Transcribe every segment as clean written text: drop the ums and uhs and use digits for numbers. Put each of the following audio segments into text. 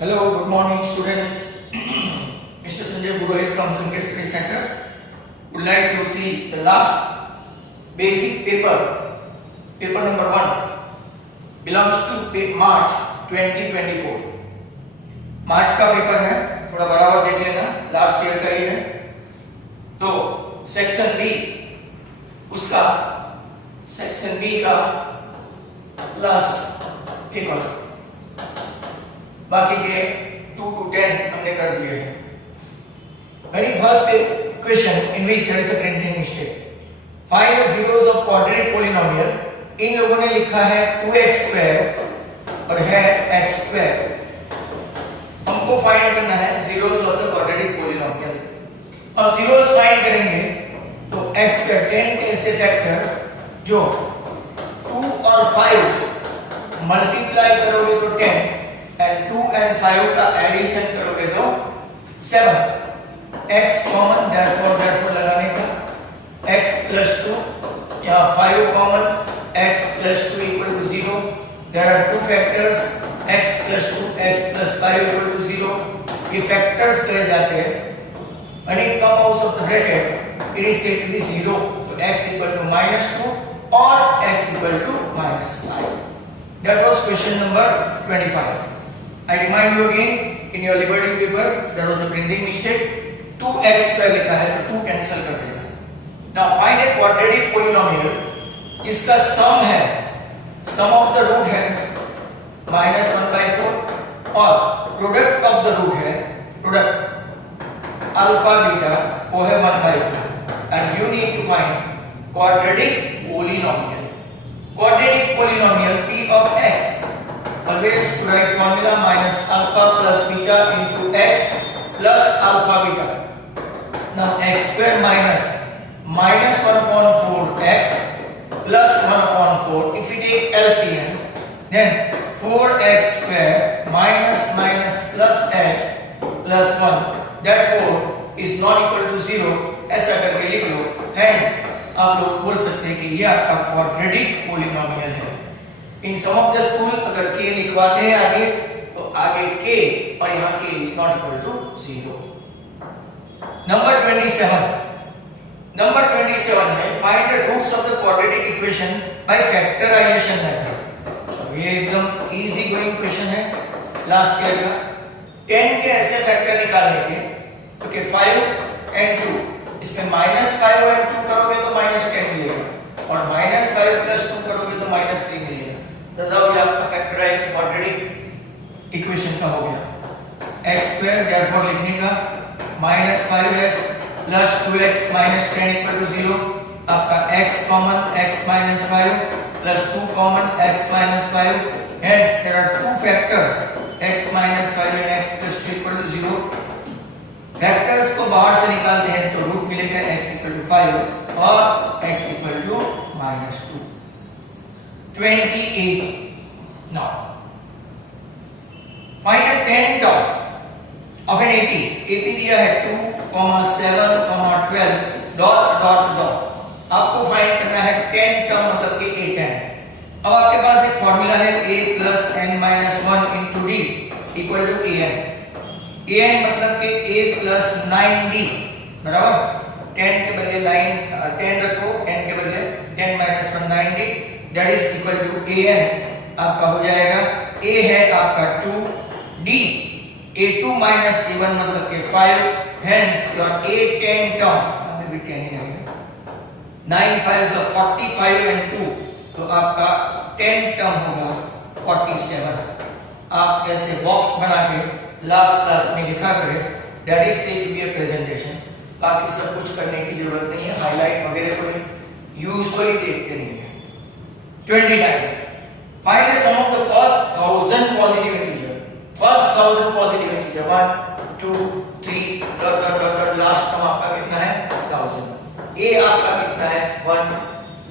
Hello, good morning students. Mr. Sanjay Purohit from Sanket Study Center would like to see the last basic paper, paper number 1 belongs to March 2024. मार्च का paper है, थोड़ा बराबर देख लेना, last year का ही है। तो सेक्शन बी, उसका सेक्शन बी का लास्ट पेपर, बाकी के 2 to 10 हमने कर दिए हैं। Very first question in which there is a printing mistake. Find the zeros of quadratic polynomial. इन लोगों ने लिखा है 2x square और है x square। हमको फाइंड करना है zeros of the quadratic polynomial। अब zeros फाइंड करेंगे तो x का 10 के ऐसे फैक्टर जो 2 और 5 मल्टीप्लाई करोगे तो 10 and 2 and 5 का एडिशन करोगे तो 7। x कॉमन, therefore लगाने का x plus 2, यहाँ 5 common, x plus 2 equal to 0। there are two factors x plus 2, x plus 5 equal to 0। ये फैक्टर्स कहे जाते हैं। when it comes out of the bracket it is said to be 0, तो x equal to -2 or x equal to -5। that was question number 25। I remind you again, in your liberty paper there was a printing mistake, 2x square लिखा है तो 2 cancel कर देना। Now find a quadratic polynomial जिसका सम है, सम of the root है -1/4 और product of the root है, प्रोडक्ट अल्फा बीटा वो है 1/4 and you need to find quadratic polynomial। quadratic polynomial p of x, always to write formula minus alpha plus beta into x plus alpha beta। now x square minus -1/4 x plus 1/4, if we take LCM then 4x square minus plus x plus 1, that 4 is not equal to 0, ऐसा करके लिख लो। hence आप लोग बोल सकते हैं कि ये आपका quadratic polynomial है। इन सम ऑफ द स्कूल अगर k लिखवाते हैं आगे तो आगे k और यहाँ k is not equal to 0। Number 27 है find the roots of the quadratic equation by factorization method। तो ये एकदम इजी गोइंग क्वेश्चन है लास्ट ईयर का। 10 के ऐसे फैक्टर निकालने के तो कि 5 and 2, इसमें -5 और 2 करोगे तो -10 मिलेगा और -5 plus 2 करोगे तो -3 मिलेगा। ये आपका फैक्टराइज क्वाड्रेटिक इक्वेशन का हो गया। x स्क्वायर therefore लिखने का -5x plus 2x minus 10 equal to 0। आपका x common, x minus 5 plus 2 common, x minus 5। hence there are two factors x minus 5 and x plus 2 equal to 0। Factors को बाहर से निकालते हैं तो रूट मिलेगा x equal to 5 और x equal to -2। 28 now find a 10 term of an AP दिया है 2, 7, 12 डॉट डॉट डॉट। आपको फाइंड करना है 10 टर्म मतलब कि A10। अब आपके पास एक फॉर्मूला है a plus n minus 1 into d equal to an। an मतलब कि a plus 9d बराबर 10 के बदले 10 रखो, n के बदले 10 minus 1 9d, that is equal to an। आपका हो जाएगा a है आपका 2, d a2 minus a1 मतलब कि 5, hence your a10 term हमें भी 10 ही आएगा। 9 5s of 45 and 2 तो आपका 10 टर्म होगा 47। आप ऐसे बॉक्स बना के लास्ट क्लास में लिखा करें, that is said to be a presentation। बाकी सब कुछ करने की जरूरत नहीं है, हाईलाइट वगैरह कोई यूजुअली देखते नहीं है। 29 find the sum of the first 1000 positive integer। first 1000 positive integer 1 2 3 dot dot dot last term आपका कितना है 1000। a आपका कितना है 1,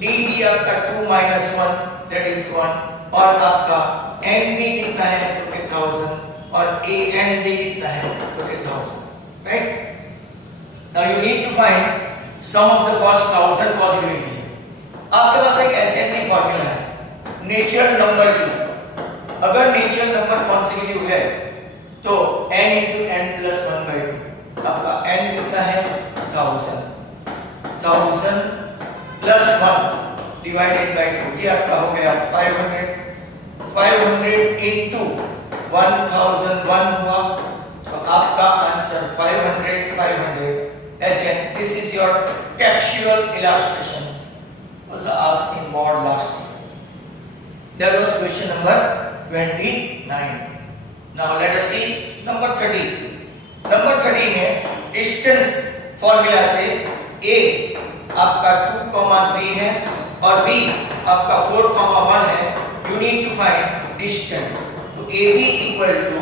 d आपका 2 minus 1 that is 1 और आपका n भी कितना है तो कि 1000 और a n भी कितना है तो कि 1000, right। now you need to find sum of the first 1000 positive integer। आपके पास एक असेंडिंग फॉर्मूला है नेचुरल नंबर की। अगर नेचुरल नंबर कॉन्सेक्यूटिव है तो n इंटू एन प्लस 1/2 आपका n कितना है 1000 प्लस 1 डिवाइडेड बाय 2 ये आपका हो गया 500 इंटू 1001 हुआ तो आपका आंसर 500 ऐसे this is your textual illustration was asked in board last year. That was question number 29. Now let us see number 30. Number 30 में distance formula से a आपका 2,3 है और b आपका 4,1 है. You need to find distance. तो ab equal to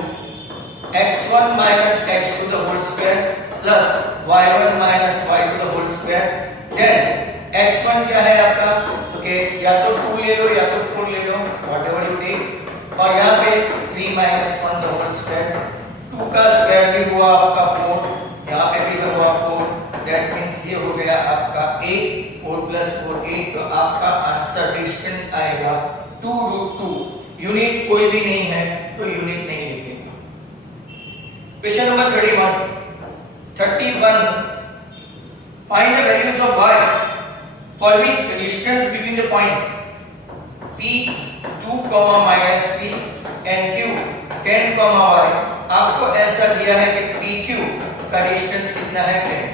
x1 minus x to the whole square plus y1 minus y to the whole square. Then x1 क्या है आपका ओके या तो 2 ले लो या तो 4 ले लो whatever you take और यहाँ पे 3 minus 1 the whole square. 2 का स्क्वायर भी हुआ आपका 4 यहाँ पे भी हुआ 4 that means ये हो गया आपका 8 4 plus 4 8 तो आपका आंसर डिस्टेंस आएगा 2√2. यूनिट कोई भी नहीं है तो यूनिट नहीं लिखेगा. Question number 31 find the values of y for which the distance between the point p 2, minus p and q 10, y आपको ऐसा दिया है कि pq का डिस्टेंस कितना है 10.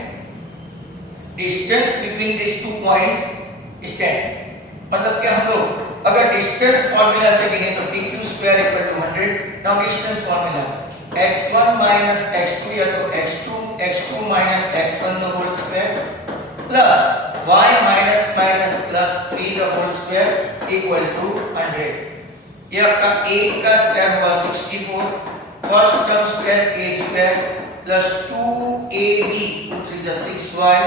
Distance between this two points is 10. मतलब कि हम लोग अगर डिस्टेंस फार्मूला से गिने तो pq square equal to 100. Now distance formula x1 minus x2 या तो x2 minus x1 the whole square plus y minus plus 3 the whole square equal to 100. ये आपका 8 का स्क्वायर हुआ 64. First term square a square plus 2ab 2 3 6y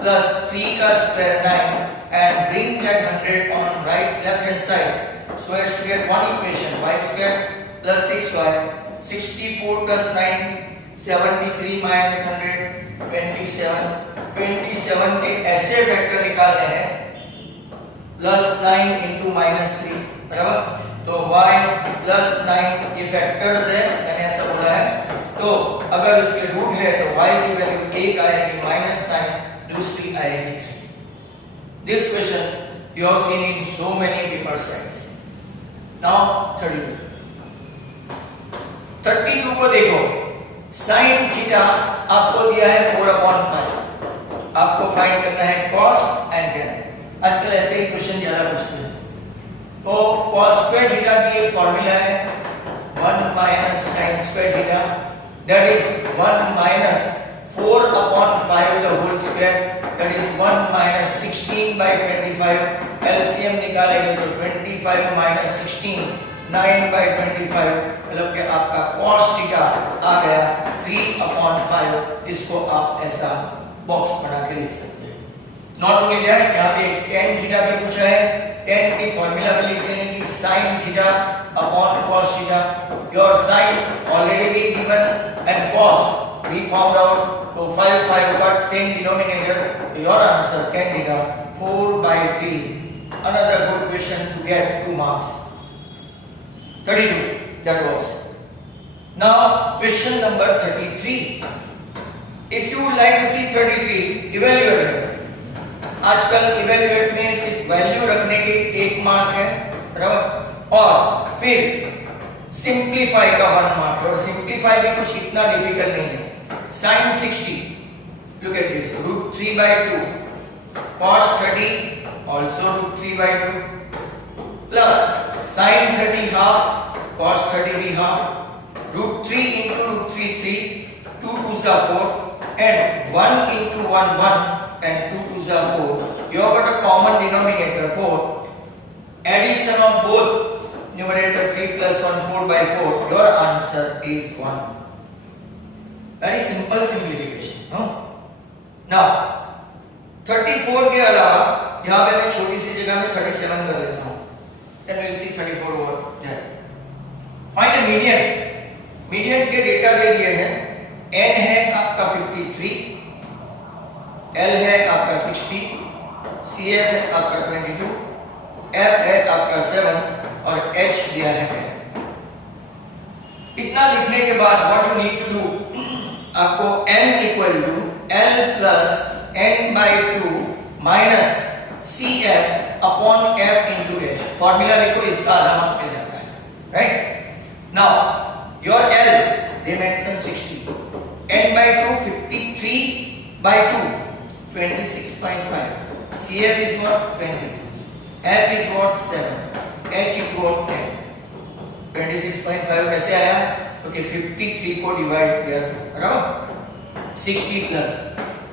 plus 3 का square 9 and bring that 100 on left hand side so as to get one equation y square plus 6y 64 plus 9 73 minus 100 27 के ऐसे vector निकालने हैं plus 9 into minus 3 बराबर. तो y plus 9 ये factors है मैंने ऐसा बोला है. तो अगर इसके रूट है तो y की वैल्यू 1 आएगी माइनस 9 दूसरी आएगी 3. This question you have seen in so many paper sets. Now 32 को देखो. साइन थीटा आपको दिया है 4/5. आपको फाइंड करना है cos and tan. आजकल ऐसे ही क्वेश्चन ज्यादा पूछते हैं. तो cos स्क्वायर थीटा की एक फार्मूला है 1 minus sin square theta that is 1 minus 4/5 the whole square that is 1 minus 16/25. LCM निकालेंगे तो 25 minus 16 9/25 मतलब कि आपका cos थीटा आ गया 3/5. इसको आप ऐसा बॉक्स बना के लिख सकते हैं. नॉट ओनली दैट यहाँ पे tan थीटा भी पूछा है. tan की फार्मूला भी लिख देने की sin theta upon cos theta. Your sin already been given and cos we found out. तो 5 got same denominator. Your answer tan theta 4/3. Another good question to get 2 marks. 32 that was. Now question number 33. If you would like to see 33 evaluate it. आजकल evaluate में सिर्फ value रखने के 1 mark है बराबर और फिर सिंप्लीफाई का 1 मार्क है. और सिंप्लीफाई भी कुछ इतना डिफिकल्ट नहीं है. sin 60 look at this √3/2 cos 30 also √3/2 plus sin 30 half cos 30 भी half √3 into √3 3 2 2s are 4 and 1 into 1 1 and 2 2s are 4. You have got a common denominator 4. Addition of both numerator 3 plus 1 4/4. Your answer is 1. Very simple simplification. No? Now 34 के अलावा यहाँ पे मैं छोटी सी जगह में 37 कर लेता हूँ. Then we'll see 34 over there. Find a median. Median के डेटा दे दिए हैं. n है आपका 53, l है आपका 60, cf है आपका 22, f है आपका 7 और h दिया है 10. इतना लिखने के बाद what you need to do, आपको m equal to l plus n by 2 minus cf upon f into h, formula लिखो, इसका आधा मार्क मिल जाता है, right. Now your l they mention 60, n by 2 53 by 2 26.5, cf is what 20, f is what 7, h is what 10, 26.5 कैसे आया? Okay 53 को divide किया था, बराबर 60 प्लस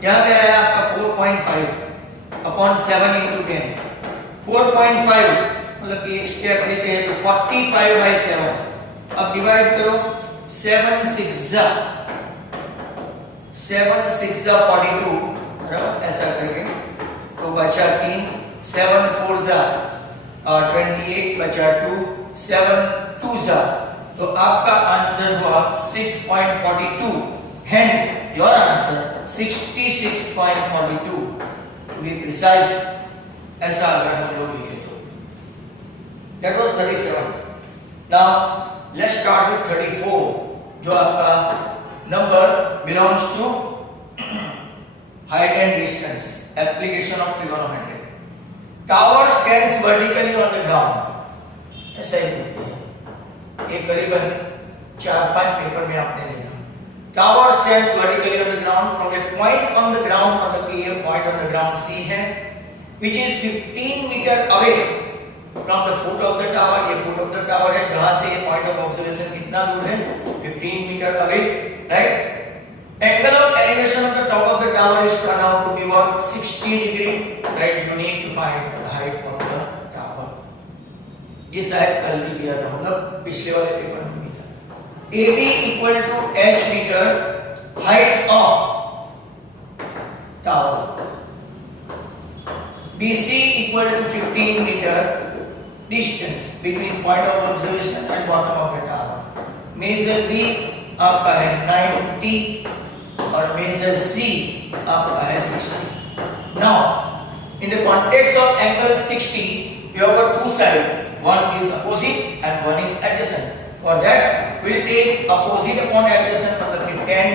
यहाँ पे आया आपका 4.5 अपॉन 7 इंटू 10, 4.5 मतलब कि एक स्टेप लेते हैं तो 45 बाई 7, अब डिवाइड करो 7 6 जा 42, बराबर ऐसा करके तो बचा 3, 7 4 जा 28 बचा 2, 7 2 जा, तो आपका आंसर हुआ 6.42, hence your answer 66.42 to be precise, ऐसा अगर हम लोग लिखे तो that was 37. now let's start with 34 जो आपका number belongs to height and distance, application of trigonometry. Tower stands vertically on the ground, ऐसा ही लिखते हैं, ये करीबन 4-5 पेपर में आपने देखा। Tower stands vertically on the ground from a point on the ground, मतलब कि ये point on the ground C है, which is 15 meter away from the foot of the tower, ये foot of the tower है, जहाँ से ये point of observation कितना दूर है, 15 meter away, right? Angle of elevation of the top of the tower is turned out to be what 60 degree, right? You need to find the height of the tower. ये शायद कल भी दिया था, मतलब पिछले वाले पेपर में भी था। AB equal to h meter height of tower, BC equal to 15 meter distance between point of observation and bottom of the tower. Measure B आपका है 90 और measure C आपका है 60. Now in the context of angle 60, you have got two sides. One is opposite and one is adjacent. For that, we will take opposite upon adjacent, मतलब कि tan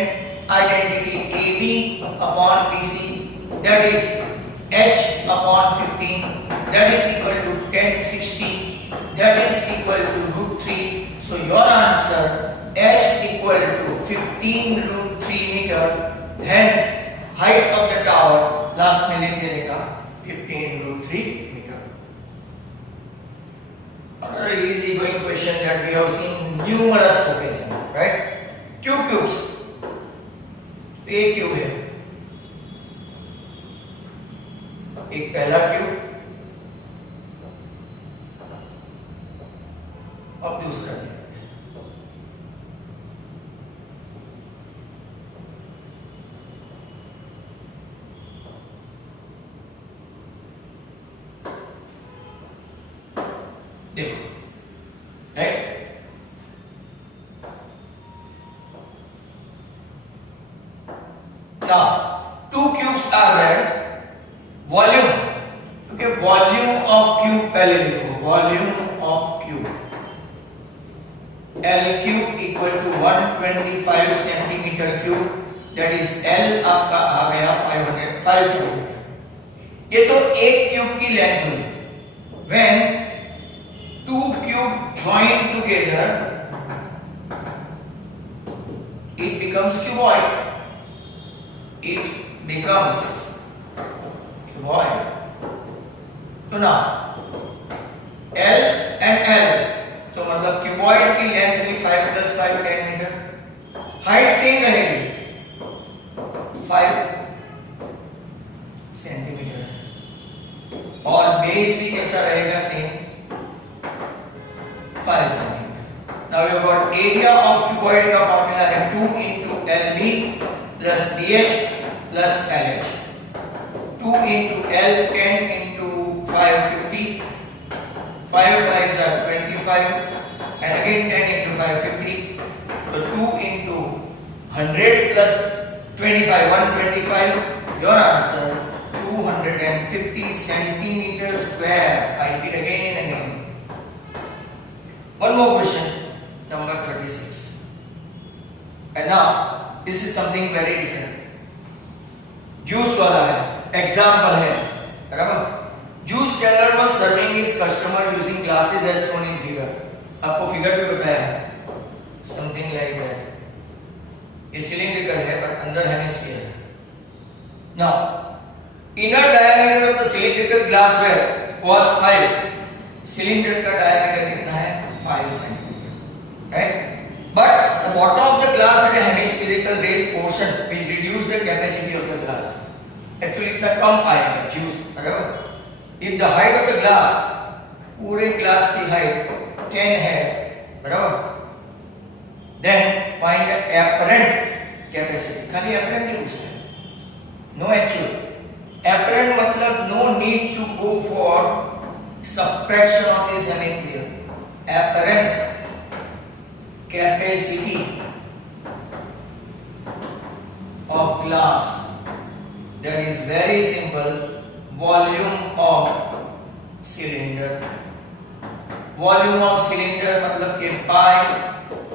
identity AB upon BC, that is h upon 15, that is equal to tan 60, that is equal to root 3. So your answer h equal to 15 root 3 meter. Hence height of the tower last में लिख देगा 15 root 3 meter. Another easy going question that we have seen numerous occasions, right? Two cubes. A cube है, एक पहला cube, अब दूसरा cube. देखो, right? Now, two cubes are there. Volume, okay, volume of cube पहले लिखो, volume of cube. L cube equal to 125 centimeter cube. That is L आपका आ गया 505 centimeter. ये तो एक क्यूब की लेंथ हुई. When two cube join together, it becomes cuboid. It becomes cuboid. तो ना L and L, तो मतलब cuboid की लेंथ हुई 5 plus 5 10 मीटर. हाइट सेम रहेगी 5 सेंटीमीटर और बेस भी कैसा रहेगा same 5 centimeter. Now you got area of cuboid का फॉर्मूला है 2 into LB plus DH plus LH. 2 into L 10 into 5 50. 5 5s are 25 and again 10 into 5 50. So 2 into 100 plus 25 125. Your answer 250 centimeter square. I repeat again and again. One more question, number 36. And now this is something very different. Juice वाला है, example है, बराबर? Juice seller was serving his customer using glasses as shown in figure. आपको figure पे बताया है, something like that. ये cylindrical है पर अंदर हेमिस्फीयर है. Now, inner diameter of the cylindrical glassware was 5. Cylinder का डायमीटर कितना है? 5 centimetre, right? But the bottom of the glass had a hemispherical raised portion which reduced the capacity of the glass. Actually इतना कम आएगा juice, बराबर? If the height of the glass, पूरे glass की height 10 है, बराबर? Then find the apparent capacity. खाली apparent नहीं पूछना है, no actual. Apparent मतलब no need to go for subtraction of this hemisphere. Apparent capacity of glass, that is very simple, volume of cylinder. Volume of cylinder मतलब कि pi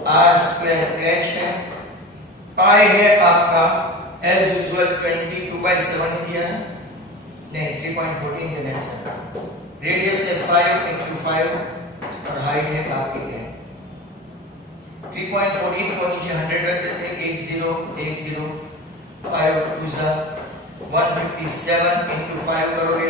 r square h है. pi है आपका as usual 22/7 दिया है, नहीं 3.14 देना है सर. रेडियस है 5 into 5 और हाइट है आपकी 10. 3.14 को नीचे 100 रख देते हैं, 10 5 2 सा 157 into 5 करोगे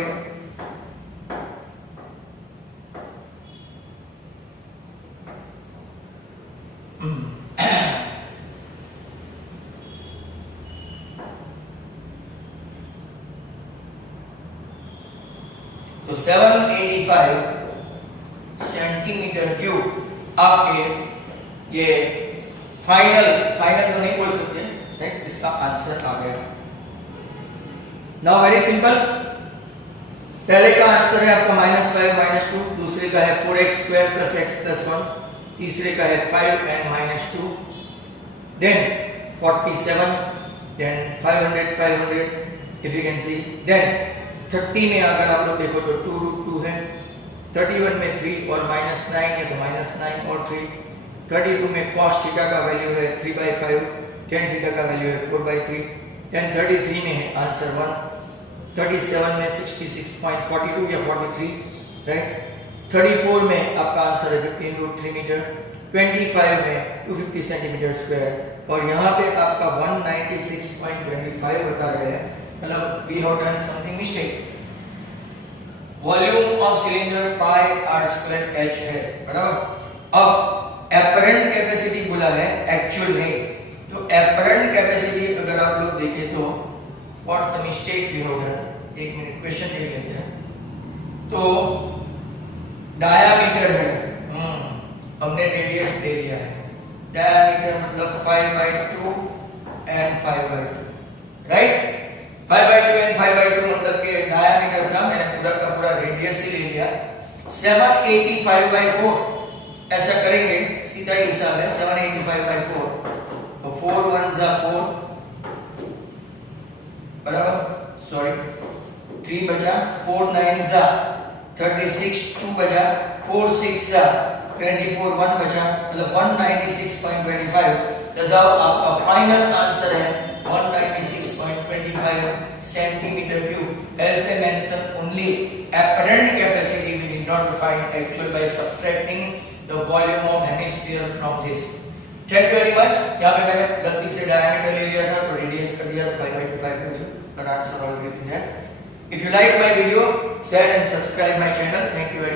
तो 785 सेंटीमीटर क्यूब आपके ये फाइनल तो नहीं बोल सकते, राइट? इसका आंसर आ गया. नाउ वेरी सिंपल, पहले का आंसर है आपका -5 -2, दूसरे का है 4x² + x + 1, तीसरे का है 5 and -2, then 47, then 500 if you can see, then 30 में अगर आप लोग देखो तो 2√2 है, 31 में 3 और -9 है तो -9 और 3, 32 में cos थीटा का वैल्यू है 3/5, tan थीटा का वैल्यू है 4/3, then 33 में है आंसर 1, 37 में 66.42 या 43, राइट? 34 में आपका आंसर है 15√3 मीटर, 25 में 250 सेंटीमीटर स्क्वायर और यहाँ पे आपका 196.25 बता रहे हैं, मतलब we have done something mistake. Volume of cylinder pi r square h है, बराबर? अब apparent कैपेसिटी बोला है, एक्चुअल नहीं. तो apparent कैपेसिटी अगर आप लोग देखें तो what's the mistake we have done? एक मिनट क्वेश्चन देख लेते हैं. तो डायामीटर है, हमने रेडियस दे दिया है. डायामीटर मतलब 5/2 and 5/2, राइट? 5/2 and 5/2 मतलब कि डायामीटर था, मैंने पूरा का पूरा रेडियस ही ले लिया. 785/4 ऐसा करेंगे, सीधा ही हिसाब है. 785/4 तो 4 1s are 4, बराबर? सॉरी 3 बचा, 4 9s are 36, 2 बचा, 4 6s are 24, 1 बचा, मतलब 196.25. दसाओ आपका फाइनल आंसर है 196.25 centimeter cube. As they mention only apparent capacity, we did not find actual by subtracting the volume of hemisphere from this. Thank you very much. यहाँ पे मैंने गलती से diameter ले लिया था तो रेडियस कर दिया 5/2 but answer already there. If you like my video, share and subscribe my channel. Thank you very much.